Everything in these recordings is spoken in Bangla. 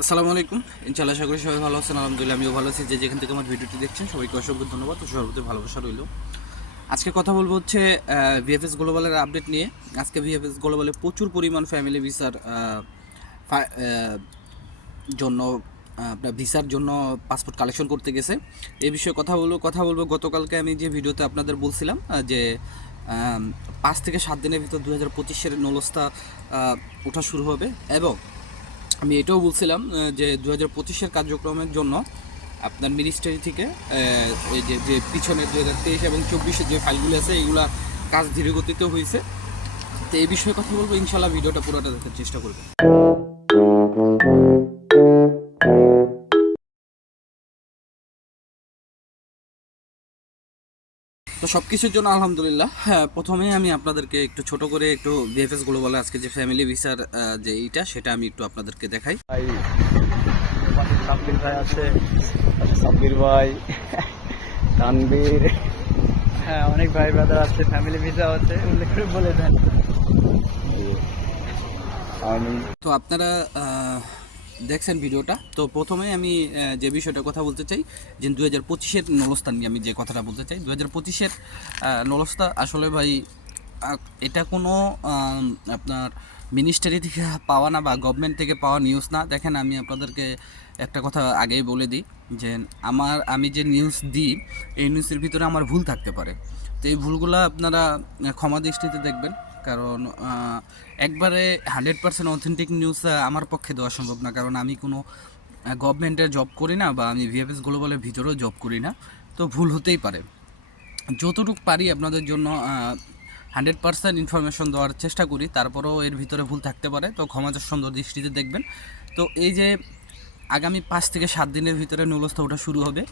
আসসালামু আলাইকুম। ইনশাআল্লাহ আশা করি সবাই ভালো আছেন। আলহামদুলিল্লাহ আমিও ভালো আছি। যে যেখান থেকে আমার ভিডিওটি দেখছেন সবাইকে অসংখ্য ধন্যবাদ ও সর্বদা ভালোবাসা রইল। আজকে কথা বলবো হচ্ছে ভিএফএস গ্লোবালের আপডেট নিয়ে। আজকে ভিএফএস গ্লোবালে প্রচুর পরিমাণ ফ্যামিলি ভিসার জন্য আপনার ভিসার জন্য পাসপোর্ট কালেকশন করতে গেছে। এই বিষয়ে কথা বলবো গতকালকে আমি যে ভিডিওতে আপনাদের বলছিলাম যে 5 থেকে 7 দিনের ভিতর 2025-এর নলস্তা ওঠা শুরু হবে, এবং আমি এটাও বলছিলাম যে 2025-এর কার্যক্রমের জন্য আপনার মিনিস্ট্রি থেকে এই যে যে পিছনে 2023 এবং 24-এর যে ফাইলগুলো আছে এগুলা কাজ ধীরে গতিতে হয়েছে। তো এই বিষয়ে কথা বলবো, ইনশাল্লাহ ভিডিওটা পুরোটা দেখার চেষ্টা করবেন। তো সব কিছুর জন্য আলহামদুলিল্লাহ। হ্যাঁ, প্রথমেই আমি আপনাদেরকে একটু ছোট করে একটু ভিএফএস গ্লোবালে আজকে যে ফ্যামিলি ভিসার যে এইটা সেটা আমি একটু আপনাদেরকে দেখাই। ভাই সাব্বির ভাই আছে, সাব্বির ভাই, তানবীর, হ্যাঁ অনেক ভাই ব্রাদার আছে, ফ্যামিলি ভিসা আছে, উল্লেখ করে বলে দেন। আমি তো আপনারা দেখছেন ভিডিওটা। তো প্রথমে আমি যে বিষয়টা কথা বলতে চাই যে 2025-এর নলস্তা নিয়ে আমি যে কথাটা বলতে চাই। 2025-এর নলস্তা আসলে ভাই এটা কোনো আপনার মিনিস্ট্রি থেকে পাওয়া না বা গভর্নমেন্ট থেকে পাওয়া নিউজ না। দেখেন, আমি আপনাদেরকে একটা কথা আগেই বলে দিই যে আমি যে নিউজ দিই এই নিউজের ভিতরে আমার ভুল থাকতে পারে। তো এই ভুলগুলো আপনারা ক্ষমা দৃষ্টিতে দেখবেন, কারণ একবারে 100% অথেন্টিক নিউজ আমার পক্ষে দেওয়া সম্ভব না, কারণ আমি কোনো গভর্নমেন্টের জব করি না বা আমি ভিএফএস গ্লোবালের ভিতরেও জব করি না। তো ভুল হতেই পারে। যতটুকু পারি আপনাদের জন্য 100% ইনফরমেশন দেওয়ার চেষ্টা করি, তারপরেও এর ভিতরে ভুল থাকতে পারে। তো ক্ষমা সুন্দর দৃষ্টিতে দেখবেন। তো এই যে আগামী 5 থেকে 7 দিনের ভিতরে নূলস্থা ওঠা শুরু হবে,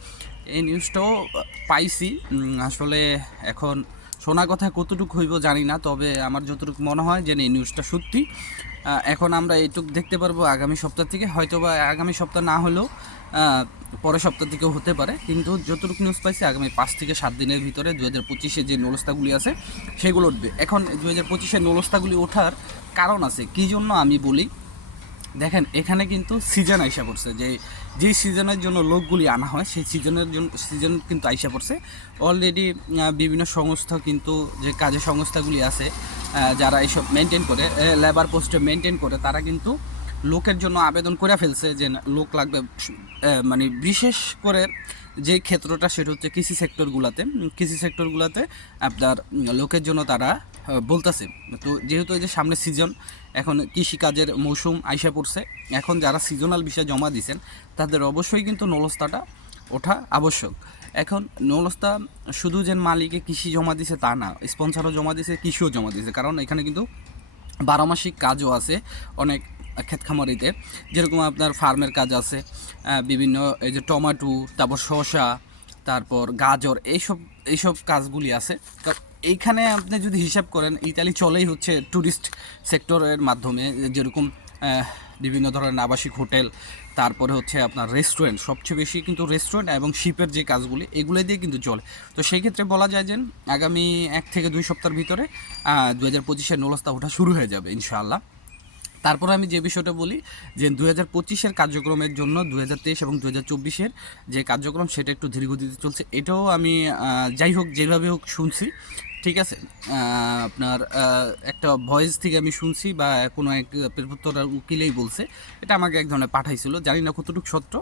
এই নিউজটাও পাইছি। আসলে এখন শোনা কথা কতটুকু হইব জানি না, তবে আমার যতটুকু মনে হয় যে এই নিউজটা সত্যি। এখন আমরা এইটুকু দেখতে পারবো আগামী সপ্তাহ থেকে, হয়তো বা আগামী সপ্তাহ না হলেও পরের সপ্তাহ থেকেও হতে পারে। কিন্তু যতটুকু নিউজ পাইছি আগামী 5 থেকে 7 দিনের ভিতরে 2025-এ যে নলস্তাগুলি আছে সেগুলো উঠবে। এখন 2025-এর নলস্তাগুলি ওঠার কারণ আছে, কী জন্য আমি বলি। দেখেন, এখানে কিন্তু সিজন আইসা পড়ছে, যেই সিজনের জন্য লোকগুলি আনা হয় সেই সিজন কিন্তু আইসা পড়ছে অলরেডি। বিভিন্ন সংস্থা কিন্তু, যে কাজের সংস্থাগুলি আছে যারা এইসব মেনটেন করে, লেবার পোস্টে মেনটেন করে, তারা কিন্তু লোকের জন্য আবেদন করে ফেলছে যে লোক লাগবে। মানে বিশেষ করে যে ক্ষেত্রটা সেটা হচ্ছে কৃষি সেক্টরগুলোতে আপনার লোকের জন্য তারা বলতেছে। তো যেহেতু এই যে সামনে সিজন, এখন কৃষিকাজের মৌসুম আইসা পড়ছে, এখন যারা সিজনাল বিষয় জমা দিয়েছেন তাদের অবশ্যই কিন্তু নলস্তাটা ওঠা আবশ্যক। এখন নলস্তা শুধু যে মালিকে কৃষি জমা দিছে তা না, স্পন্সরও জমা দিছে, কৃষিও জমা দিছে, কারণ এখানে কিন্তু বারোমাসিক কাজও আছে অনেক ক্ষেত খামারিতে। যেরকম আপনার ফার্মের কাজ আছে, বিভিন্ন এই যে টমেটো, তারপর শসা, তারপর গাজর, এইসব কাজগুলি আছে। এইখানে আপনি যদি হিসাব করেন, ইতালি চলেই হচ্ছে ট্যুরিস্ট সেক্টরের মাধ্যমে। যেরকম বিভিন্ন ধরনের আবাসিক হোটেল, তারপরে হচ্ছে আপনার রেস্টুরেন্ট, সবচেয়ে বেশি কিন্তু রেস্টুরেন্ট এবং শিপের যে কাজগুলি এগুলো দিয়ে কিন্তু চলে। তো সেই ক্ষেত্রে বলা যায় যে আগামী 1 থেকে 2 সপ্তাহের ভিতরে 2025-এর নলস্তা ওঠা শুরু হয়ে যাবে ইনশাআল্লাহ। তারপরে আমি যে বিষয়টা বলি যে 2025-এর কার্যক্রমের জন্য 2023 এবং 2024-এর যে কার্যক্রম সেটা একটু ধীরগতিতে চলছে। এটাও আমি যাই হোক যেভাবে হোক শুনছি, ঠিক আছে। আপনার একটা ভয়েস থেকে আমি শুনছি, বা কোনো এক পেশাদার উকিলেই বলছে, এটা আমাকে এক ধরনের পাঠাইছিল, জানি না কতটুকু সত্য,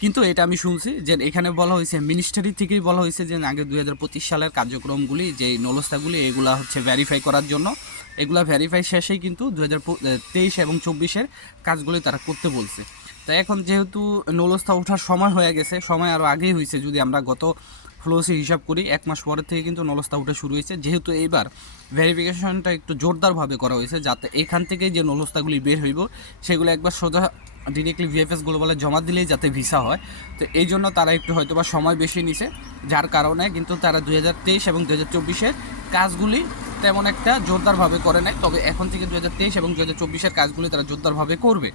কিন্তু এটা আমি শুনছি যে এখানে বলা হয়েছে, মিনিস্ট্রি থেকেই বলা হয়েছে যে আগে 2025 সালের কার্যক্রমগুলি, যে নলস্তাগুলি এগুলা হচ্ছে ভেরিফাই করার জন্য, এগুলা ভেরিফাই শেষেই কিন্তু 2023 এবং 24-এর কাজগুলি তারা করতে বলছে। তাই এখন যেহেতু নলস্তা ওঠার সময় হয়ে গেছে, সময় আরও আগেই হয়েছে, যদি আমরা গত ফ্লোসে হিসাব করি 1 মাস পরের থেকে কিন্তু নলস্তা ওঠা শুরু হয়েছে। যেহেতু এইবার ভেরিফিকেশনটা একটু জোরদারভাবে করা হয়েছে, যাতে এখান থেকেই যে নলস্তাগুলি বের হইব সেগুলো একবার সোজা ডিরেক্টলি ভিএফএস গ্লোবালে জমা দিলেই যাতে ভিসা হয়। তো এই জন্য তারা একটু হয়তোবা সময় বেশি নিছে, যার কারণে কিন্তু তারা 2023 এবং 2024-এর কাজগুলি তেমন একটা জোরদারভাবে করে নাই। তবে এখন থেকে 2023 এবং 2024-এর কাজগুলি তারা জোরদারভাবে করবে,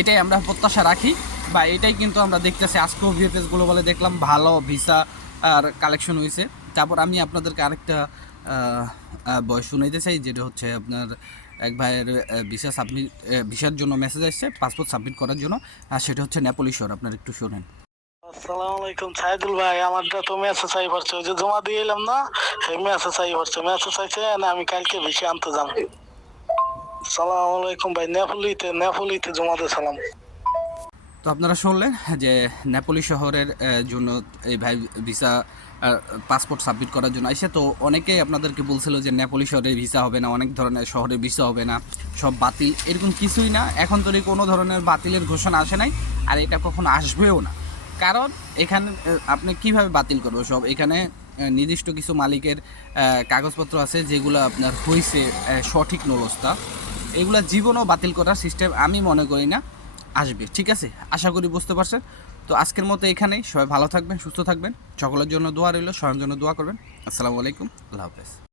এটাই আমরা প্রত্যাশা রাখি, বা এটাই কিন্তু আমরা দেখতেছি। আজকেও ভিএফএস গ্লোবালে দেখলাম ভালো ভিসা আর কালেকশন হয়েছে। তারপর আমি আপনাদেরকে আরেকটা বয়স শুনাইতে চাই, যেটা হচ্ছে আপনার এক ভাইয়ের ভিসার জন্য মেসেজ আসছে পাসপোর্ট সাবমিট করার জন্য, আর সেটা হচ্ছে নেপোলি শহর। আপনারা একটু শোনেন। আসসালামু আলাইকুম সাইদুল ভাই, আমারটা তো মেসেজ চাই পড়ছে, ওই যে জমা দিয়ে এলাম না, সেই মেসেজ চাই পড়ছে, মেসেজ চাইছে না আমি কালকে ভিসা আনতে যাবো। সালাম আলাইকুম ভাই, নেপোলিতে জমা দিয়ে সালাম। তো আপনারা শুনলেন যে নেপোলি শহরের জন্য এই ভাই ভিসা পাসপোর্ট সাবমিট করার জন্য এসে, তো অনেকেই আপনাদেরকে বলছিল যে নেপোলি শহরের ভিসা হবে না, অনেক ধরনের শহরের ভিসা হবে না, সব বাতিল। এরকম কিছুই না, এখন তৈরি কোনো ধরনের বাতিলের ঘোষণা আসে নাই, আর এটা কখনো আসবেও না। কারণ এখানে আপনি কিভাবে বাতিল করবো, সব এখানে নির্দিষ্ট কিছু মালিকের কাগজপত্র আছে যেগুলো আপনার হয়েছে সঠিক নলস্তা, এগুলা জীবনও বাতিল করার সিস্টেম আমি মনে করি না আসবে। ঠিক আছে, আশা করি বুঝতে পারছেন। তো আজকের মতো এখানেই, সবাই ভালো থাকবেন, সুস্থ থাকবেন, সকলের জন্য দোয়া রইল, সবার জন্য দোয়া করবেন। আসসালামু আলাইকুম, আল্লাহ হাফেজ।